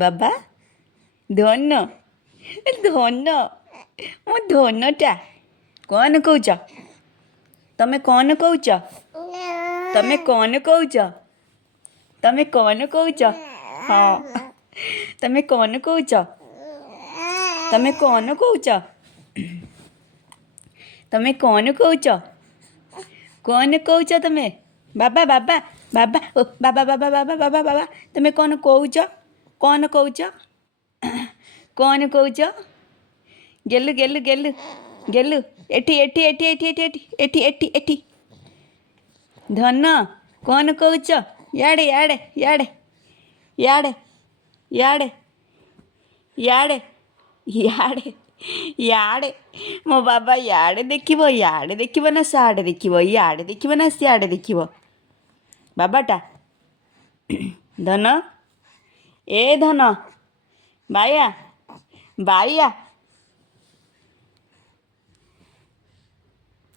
ବାବା ଧନ ଧନ ମୋ ଧନଟା କ'ଣ କହୁଛ? ତମେ କ'ଣ କହୁଛ? ତମେ କ'ଣ କହୁଛ? ତମେ କ'ଣ କହୁଛ? ହଁ ତମେ କ'ଣ କହୁଛ? ତମେ କ'ଣ କହୁଛ? ତମେ କ'ଣ କହୁଛ? କ'ଣ କହୁଛ ତମେ? ବାବା ବାବା ବାବା ଓ ବାବା ବାବା ବାବା ବାବା ବାବା ତମେ କ'ଣ କହୁଛ? କ'ଣ କହୁଛ? କ'ଣ କହୁଛ? ଗେଲୁ ଗେଲୁ ଗେଲୁ ଗେଲୁ ଏଠି ଏଠି ଏଠି ଏଠି ଏଠି ଏଠି ଏଠି ଏଠି ଏଠି ଧନ କ'ଣ କହୁଛ? ଇଆଡ଼େ ଇଆଡ଼େ ଇଆଡ଼େ ଇଆଡ଼େ ଇଆଡ଼େ ଇଆଡ଼େ ଇଆଡ଼େ ଇଆଡ଼େ ମୋ ବାବା ଇଆଡ଼େ ଦେଖିବ ନା ସିଆଡ଼େ ଦେଖିବ? ଇଆଡ଼େ ଦେଖିବ ନା ସିଆଡ଼େ ଦେଖିବ? ବାବାଟା ଧନ ଏ ଧନ ବାୟା ବାୟା